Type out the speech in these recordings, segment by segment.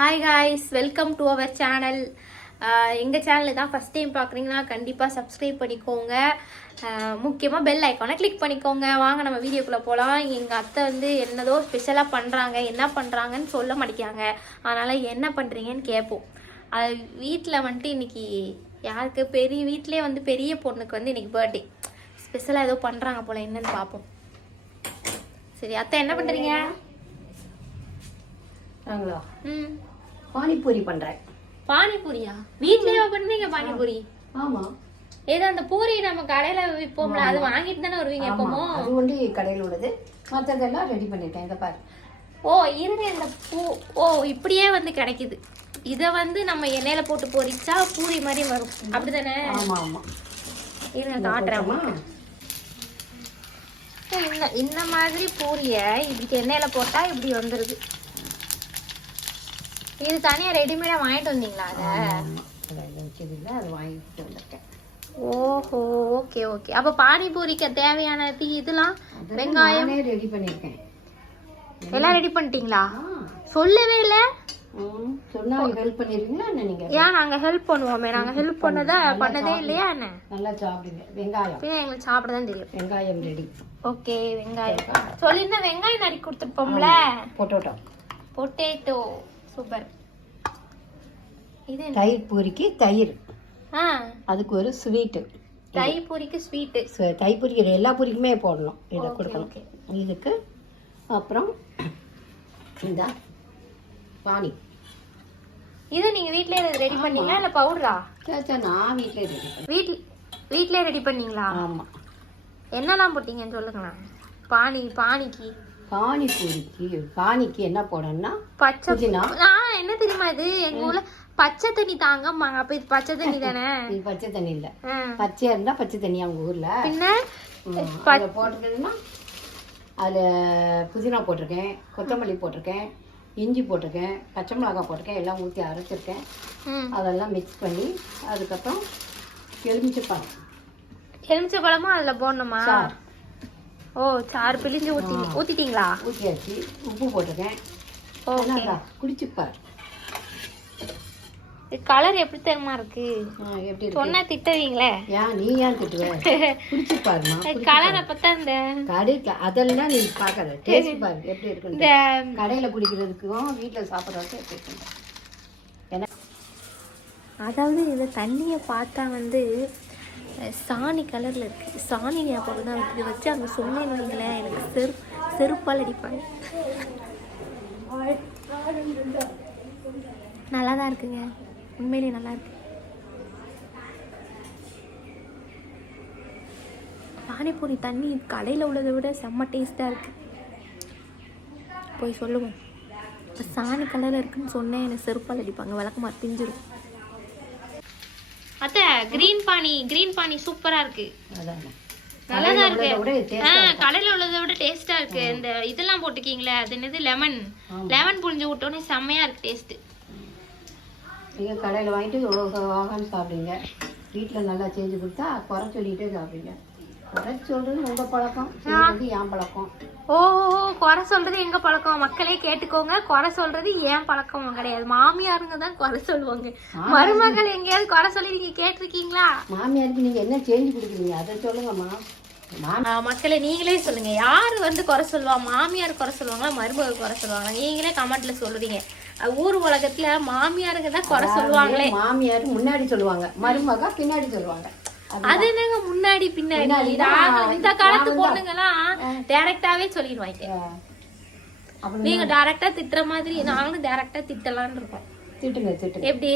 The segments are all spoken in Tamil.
Hi guys, welcome to our channel. எங்கள் சேனலில் தான் ஃபஸ்ட் டைம் பார்க்குறீங்கன்னா கண்டிப்பாக சப்ஸ்கிரைப் பண்ணிக்கோங்க. முக்கியமாக பெல் ஐக்கானை கிளிக் பண்ணிக்கோங்க. வாங்க நம்ம வீடியோக்குள்ளே போகலாம். எங்கள் அத்தை வந்து என்னதோ ஸ்பெஷலாக பண்ணுறாங்க. என்ன பண்ணுறாங்கன்னு சொல்ல மாட்டேங்கிறாங்க. அதனால் என்ன பண்ணுறீங்கன்னு கேட்போம். அது வீட்டில் வந்துட்டு இன்றைக்கி யாருக்கு வீட்டிலே வந்து பெரிய பொண்ணுக்கு வந்து இன்றைக்கி பர்த்டே. ஸ்பெஷலாக ஏதோ பண்ணுறாங்க போல், என்னன்னு பார்ப்போம். சரி அத்தை, என்ன பண்ணுறீங்க? பானிபூரி பண்றேன். பானிபூரியா? வீட்லயே பண்றீங்க பானிபூரி? ஆமா. ஏதோ அந்த பூரி நம்ம கடையில விப்போம்ல, அது வாங்கிட்டு தானே வருவீங்க எப்பமோ? அது ஒண்டி கடையில உள்ளது, மத்ததெல்லாம் ரெடி பண்ணிட்டேன். இத பாரு. ஓ இருங்க, இந்த ஓ இப்படியே வந்து கிடைக்குது. இத வந்து நம்ம எண்ணெயில போட்டு பொரிச்சா பூரி மாதிரி வரும், அப்படிதானே? ஆமா ஆமா. இருங்க காட்டுறேன். இந்த மாதிரி பூரிய இப்படி எண்ணெயில போட்டா இப்படி வந்துருது. இது தனியா ரெடிமேடா வாங்கிட்டு வந்தீங்களா? அது வாங்கிட்டு வந்திருக்கேன். ஓஹோ, ஓகே ஓகே. அப்ப பானிபூரிக்கு தேவையான இதெல்லாம் வெங்காயம் ரெடி பண்ணிருக்கேன். எல்லாம் ரெடி பண்ணிட்டீங்களா? சொல்லவே இல்ல. சொன்னா ஹெல்ப் பண்ணிருக்கீங்களா நீங்க? ஏன் நாங்க ஹெல்ப் பண்ணுவோமே, நாங்க ஹெல்ப் பண்ணதே இல்லையா என்ன? நல்லா சாப்பிடுங்க. வெங்காயம் எங்களுக்கு சாப்பிட தான் தெரியும். வெங்காயம் ரெடி. ஓகே, வெங்காயம் சொல்லிருந்தா வெங்காயம் நறுக்கி கொடுத்துருப்போம்ல. Potato super. இது தயிர் பூரிக்கு தயிர், அதுக்கு ஒரு ஸ்வீட். தயிர் பூரிக்கு ஸ்வீட். தயிர் பூரிக்கு எல்லா பூரிக்குமே போடணும், இதை கொடுக்கணும். இதுக்கு அப்புறம் இந்த பானி. இது நீங்க வீட்லயே ரெடி பண்ணீங்களா இல்ல பவுடரா? நான் வீட்லயே ரெடி பண்ணீங்களா? ஆமா. என்னெல்லாம் போட்டீங்கன்னு சொல்லுங்களேன். பானிக்கு என்ன போடணும்னா பச்சை. என்ன தெரியுமா, இது எங்க ஊர்ல பச்சை தண்ணி தாங்கம்மாங்க. அப்ப இது பச்சை தண்ணி தானே? இது பச்சை தண்ணி இல்ல, பச்சையா இருந்தா பச்சை தண்ணி அவங்க ஊர்ல. பின்ன போட்டிருக்கேன்னா அதுல புதினா போட்டிருக்கேன், கொத்தமல்லி போட்டிருக்கேன், இஞ்சி போட்டிருக்கேன், பச்சை மிளகாய் போட்டிருக்கேன், எல்லாம் ஊற்றி அரைச்சிருக்கேன். அதெல்லாம் மிக்ஸ் பண்ணி அதுக்கப்புறம் எலுமிச்சப்பழமும் அதுல போடணுமா? ஓ, சாறு பிழிஞ்சு ஊத்திட்டீங்களா? ஊற்றியாச்சு. உப்பு போட்டிருக்கேன். குடிச்சுப்பார். கலர் எப்படி தெரியுமா இருக்கு? எப்படி சொன்னா திட்டுவீங்களே. நீ ஏன் திட்டுவ? குடிச்சுப்பாருமா. கலரை பார்த்தா இந்த அதெல்லாம் நீ பாக்குற டேஸ்ட் பாரு எப்படி இருக்கு. இந்த கடையில குடிக்கிறதுக்கும் வீட்டுல சாப்பிட்றதுக்கும் எப்படி இருக்கு. அதாவது இந்த தண்ணியை பார்த்தா வந்து சாணி கலர்ல இருக்கு. சாணி ஞாபகம் தான் இருக்கு. வச்சு அங்கே சொன்னேன்னு வைங்களேன், எனக்கு செருப்பால் அடிப்பாங்க. நல்லா தான் இருக்குங்க, உண்மையிலேயே நல்லா இருக்கு. பானிபூரி தண்ணி கடையில் உள்ளதை விட செம்ம டேஸ்ட்டாக இருக்கு. போய் சொல்லுவோம், சாணி கலரில் இருக்குன்னு சொன்னேன், எனக்கு செருப்பால் அடிப்பாங்க. விளக்கமா திஞ்சிரும். அத்தை, கிரீன் பானி சூப்பரா இருக்கு. நல்லாதான் இருக்கு. கடையில உள்ளதை விட டேஸ்டா இருக்கு. இந்த இதெல்லாம் போட்டுக்கீங்களே, அது என்னது, லெமன் புழிஞ்சு விட்டோன்னே செம்மையா இருக்கு டேஸ்ட். நீங்க கடையில வாங்கிட்டு சாப்பிடுங்க. வீட்டுல நல்லா செஞ்சு கொடுத்தா குறை சொல்லிட்டே சாப்பிடுங்க. குறை சொல்றது உங்க பழக்கம், என் பழக்கம். ஓ, குறை சொல்றது எங்க பழக்கம்? மக்களே கேட்டுக்கோங்க. குறை சொல்றது ஏன் பழக்கம் கிடையாது. மாமியாருங்க தான் குறை சொல்லுவாங்க. மருமகள் எங்கேயாவது குறை சொல்லி நீங்க கேட்டிருக்கீங்களா? மாமியாருக்கு நீங்க என்ன செஞ்சு கொடுக்குறீங்க அதை சொல்லுங்கம்மா. மக்களே நீங்களே சொல்லுங்க, யாரு வந்து குறை சொல்லுவா? மாமியார் குறை சொல்லுவாங்களா, மருமகள் குறை சொல்லுவாங்களா? நீங்களே கமெண்ட்ல சொல்றீங்க. ஊர் உலகத்துல மாமியாருங்க தான் குறை சொல்லுவாங்களே. மாமியார் முன்னாடி சொல்லுவாங்க, மருமக பின்னாடி சொல்லுவாங்க. அது என்னங்க முன்னாடி பின்னாடி? இந்த காலத்து பொண்ணுங்கெல்லாம் டைரக்டாவே சொல்லிடுவாங்க. நீங்க டைரக்டா திட்டுற மாதிரி நாங்களும் டைரக்டா திட்டலான்னு இருக்கோம். திட்டுங்க எப்படி?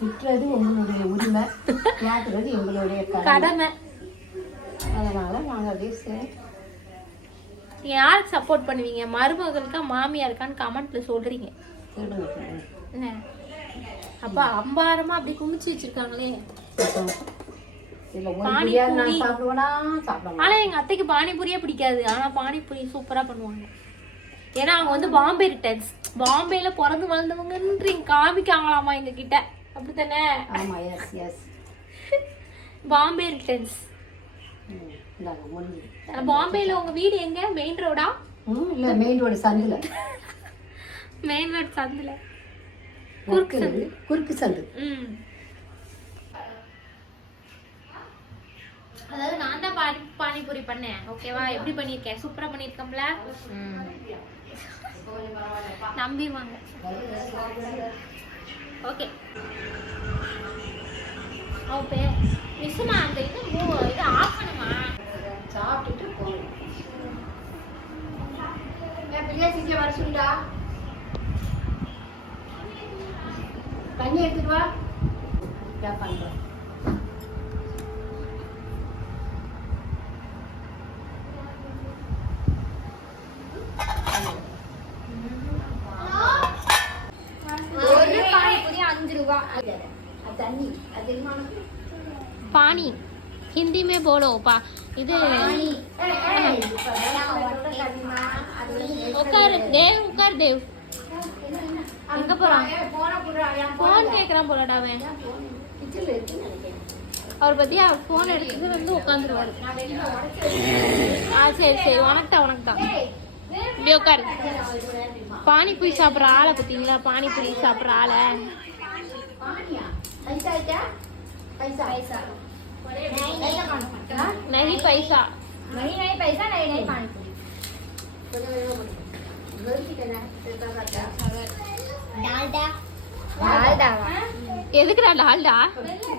திட்டுறது உங்களுடைய உரிமை, கேட்கறது எங்களுடைய கடமை. அதனால நாங்க அதே யாருக்கு சப்போர்ட் பண்ணுவீங்க, மருமகளுக்கா மாமியாருக்கான்னு கமெண்ட்ல சொல்றீங்க. அப்ப அம்பாரமா அப்படி குமிச்சு வச்சிருக்காங்களே. ஆனா எங்க அத்தைக்கு பானிபூரியே பிடிக்காது. ஆனா பானிபூரி சூப்பரா பண்ணுவாங்க. ஏன்னா அவங்க வந்து பாம்பே ரிட்டர்ன்ஸ், பாம்பேல பிறந்து வளர்ந்தவங்கன்றீங்க காமிக்காங்களாமா எங்க கிட்ட, அப்படித்தானே? பாம்பே ரிட்டர்ன்ஸ். பாம்பேல உங்க வீடு எங்க? மெயின் ரோடா? இல்ல, மெயின் ரோடு சந்தில. மெயின் ரோட் சந்தில் குறுக்கு சந்து. அதாவது நான் தான் பானிபூரி பண்ணேன். ஓகேவா? எப்படி பண்ணியிருக்கேன்? சூப்பரா பண்ணியிருக்கோம்ல. நம்பி வாங்க. ஓகே. ஓகே மிஸ்மா அந்த இது ஆஃப் பண்ணுமா? சாப்பிட்டுட்டு போகணும். பிரியாணி வர சொல்லுடா. தண்ணி எடுத்துட்டு வா. பண்றேன். ஒரு பானிபூரி 5 ரூபாய். தண்ணி அது पानी हिंदी में बोलो पा இது உட்கார் தேவ் எங்க போறான்? போன் கேக்குறான் போலடா அவன். அவர் பத்தியா போன் எடுத்து வந்து உட்காந்துருவாரு. சரி சரி உனக்கு தான் இப்படி உட்காரு. பானிபூரி சாப்பிட்ற ஆளை பார்த்தீங்களா? பானிபூரி சாப்பிட்ற ஆளை. नहीं पैसा नहीं पैसा नहीं पानीपुरी. डालडा डालडा எதுக்குடா டால்டா?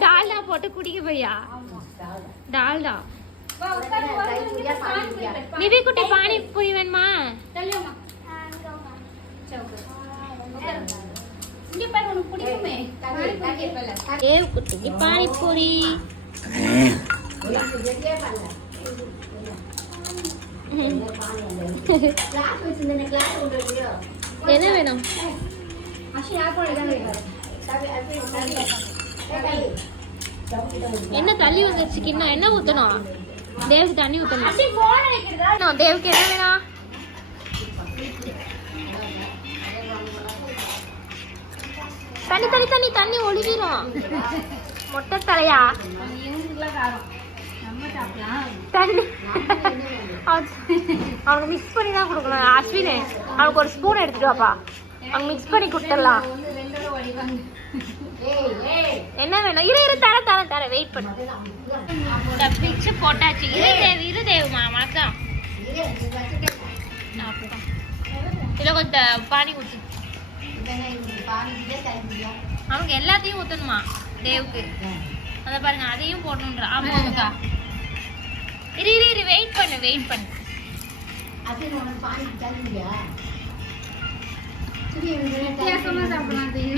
டால்டா போட்டு குடிக்க போறியா? டால்டா. நிவி குட்டி பானிபூரி வேணுமா? தேவ் குட்டிக்கு பானிபூரி. என்ன வேணும்? என்ன தள்ளி வந்துருச்சு கிண்ணம்? என்ன ஊத்தணும்? தேவுக்கு தண்ணி ஊத்தணும். தேவுக்கு என்ன வேணும்? தண்ணி தண்ணி தண்ணி தண்ணி ஒழுகிரும். மொட்டை தலையா தண்ணி அவனுக்கு மிக்ஸ் பண்ணி தான் கொடுக்கணும். அஸ்வினே அவனுக்கு ஒரு ஸ்பூன் எடுத்துட்டு வாப்பா. அவங்க மிக்ஸ் பண்ணி கொடுத்துடலாம். என்ன வேணும்? இரு தர வெயிட் பண்ணு. பிச்சு போட்டாச்சு. இரு தேவுமா வணக்கம். இதில் கொஞ்சம் பானி ஊற்று. அவங்க எல்லாத்தையும் ஊற்றணுமா தேவுக்கு? அதை பாருங்க அதையும் போடணுன்ற. ஆமாக்கா இரு வெயிட் பண்ணு.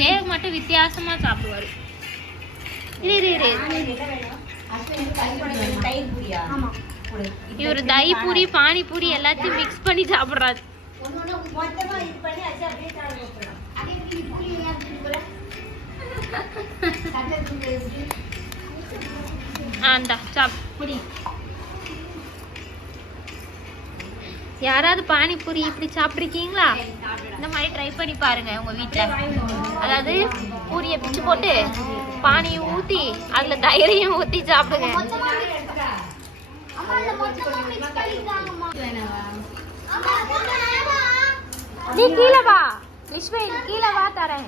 தேவ் மட்டும் வித்தியாசமா சாப்பிடுவாரு. இரு இவர் தயிர் பூரி பானிபூரி எல்லாத்தையும் மிக்ஸ் பண்ணி சாப்பிடுறாரு. யாராவது பானிபூரி இப்படி சாப்பிட்ருக்கீங்களா? இந்த மாதிரி ட்ரை பண்ணி பாருங்க உங்க வீட்டுல. அதாவது பூரியை பிச்சு போட்டு பானியை ஊத்தி அதுல தயிரையும் ஊத்தி சாப்பிடுங்க. நீ கீழே வா லிஷ்வேல், கீழே வா தரேன்.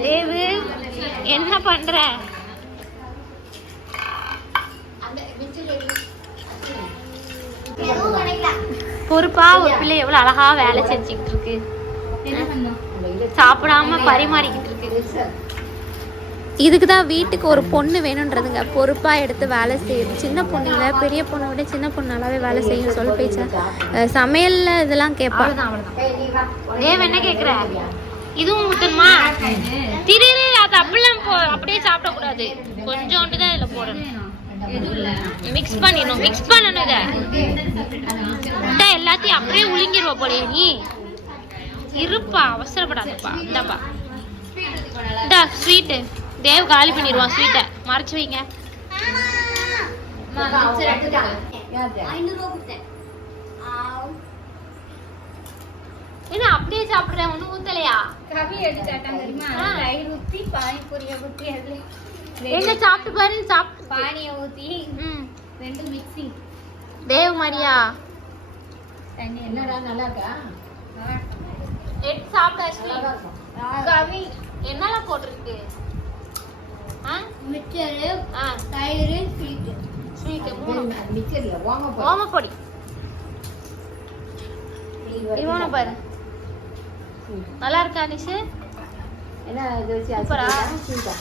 தேவு என்ன பண்ற? பொறுப்பா ஒரு பிள்ளை எவ்வளவு அழகா வேலை செஞ்சுக்கிட்டு இருக்கு. சாப்பிடாம பரிமாறிக்கிட்டு இருக்கு. இதுக்கு தான் வீட்டுக்கு ஒரு பொண்ணு வேணுன்றதுங்க. பொறுப்பாக எடுத்து வேலை செய்யுது. சின்ன பொண்ணு இல்லை, பெரிய பொண்ணை விட சின்ன பொண்ணு நல்லாவே வேலை செய்யும். சொல்ல பேச்சா சமையலில் இதெல்லாம் கேட்பா. தேவ என்ன கேட்குற? இதுவும் ஊற்றணுமா? திரு அது அப்படிலாம் அப்படியே சாப்பிடக்கூடாது. கொஞ்சோண்டு தான் இதில் போடணும். மிக்ஸ் பண்ணிடணும். மிக்ஸ் பண்ணணும். இதை எல்லாத்தையும் அப்படியே உளிங்கிடுவா போலே நீ. இருப்பா, அவசரப்படாதப்பா. இந்தாப்பா இந்தா ஸ்வீட்டு. தேவ் காலி பண்ணிடுவான் ஸ்வீட்டை. மறைச்சு வைங்க. என்ன அப்படியே சாப்பிடுறேன், ஒன்றும் ஊத்தலையா? கவி எடுத்து சாப்பிட்டாங்க தெரியுமா? தயிர் ஊற்றி பானிபூரியை ஊற்றி அதில் எங்க சாப்பிட்டு பாரு, சாப்பிட்டு. பானியை ஊற்றி ம், ரெண்டும் மிக்சிங் தேவ் மரியா தண்ணி என்னடா நல்லா இருக்கா? எடுத்து சாப்பிட அஸ்வினி. நல்லா இருக்கும். கவி என்னெல்லாம் போட்டிருக்கு? மிக்சரு ஆ, தயிர் ஸ்வீட்டு ஸ்வீட் மூணு. அது மிக்சர்ல ஓமப்பொடி. ஓமப்பொடி. இவனை பாரு, நல்லா இருக்கா நிஷு? என்ன இது வச்சு சூப்பரா? ஸ்வீட்டா?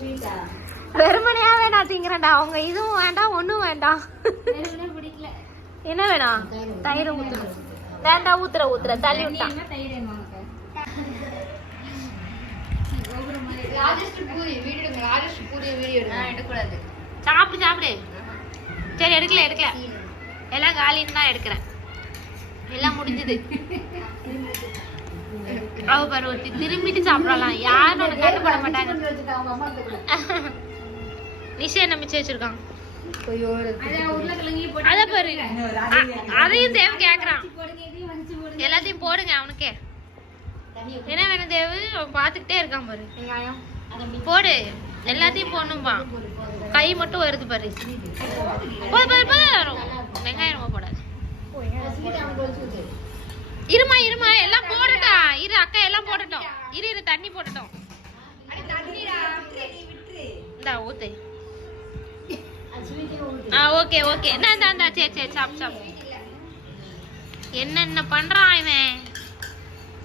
ஸ்வீட்டா? வெறுமனையா வேணாம் திங்கிறேன்டா. அவங்க இதுவும் வேண்டாம், ஒன்றும் வேண்டாம். வெறுமனே பிடிக்கல. என்ன வேணாம்? தயிர் ஊத்துறேன். வேண்டாம், ஊத்துற தள்ளி விட்டான். என்ன தயிர் வாங்க எடுக்கூடாது. சாப்பிடு. சரி, எடுக்கல. எல்லாம் காலின்னு தான் எடுக்கிறேன். எல்லாம் முடிஞ்சது. அவ பாரு, ஒருத்தி திரும்பிட்டு சாப்பிடலாம். யாரும் உனக்கு கட்டுப்பட மாட்டாங்க. வச்சுட்டு அவங்க அம்மா கிட்ட கொடு. நிஷா என்ன மிச்சம் வச்சிருக்கான்? அதான் உருளைக்கிழங்கையும் போட்டு அத பாரு, அதையும் தேவ கேக்குறான். போடுங்க, இதையும் வச்சு போடுங்க. எல்லாத்தையும் போடுங்க அவனுக்கே. என்ன வேணும் தேவு? அவன் பாத்துக்கிட்டே இருக்கான் பாரு. வெங்காயம் போடு, எல்லாத்தையும் போடணும்பா. கை மட்டும் வருது பாரு. போது. வெங்காயம் ரொம்ப போடாது. ஸ்வீட் அவனுக்கு வச்சு விட்டு. இருமா, எல்லாம் போடட்டா. இரு அக்கா, எல்லாம் போடட்டும். இரு தண்ணி போடட்டும். இந்தா ஊத்து. ஓகே. இந்தா சரி சாப். என்னென்ன பண்றான் இவன்?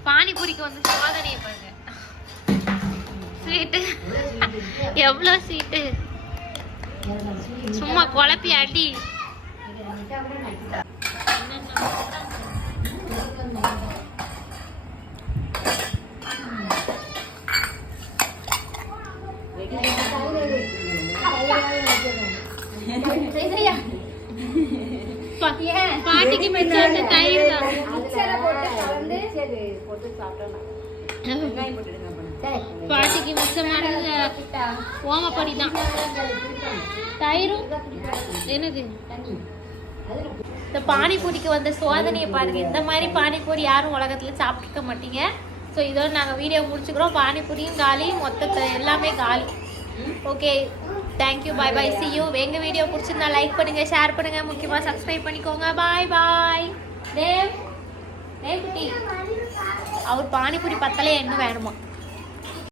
பானிபூரிக்கு வந்து சோதனையை பாருங்க. ஸ்வீட்டு எவ்வளோ ஸ்வீட்டு, சும்மா குழப்பி அடி. பாட்டிக்கு மிச்சம் தயிர் தான். மிக்சரை போட்டு கலந்து சரி, போட்டு சாப்பிட்டோம். வெங்காயம் போட்டுடுங்க அப்ப. சரி. பாட்டிக்கு மிச்சமானது ஓமப்பொடி தான். தயிரும் என்னது? இந்த பானிபூரிக்கு வந்த சோதனையை பாருங்க. இந்த மாதிரி பானிபூரி யாரும் உலகத்துல சாப்பிட்டுக்க மாட்டீங்க. ஸோ இதோட நாங்கள் வீடியோ முடிச்சுக்கிறோம். பானிபூரியும் காலி, மொத்தத்தை எல்லாமே காலி. Okay, thank you, bye. see you. எங்கள் வீடியோ பிடிச்சிருந்தா லைக் பண்ணுங்கள், ஷேர் பண்ணுங்கள், முக்கியமாக சப்ஸ்கிரைப் பண்ணிக்கோங்க. பாய். தேவ் குட்டி, அவர் பானிபூரி பத்தலையா இன்னும் வேணுமா?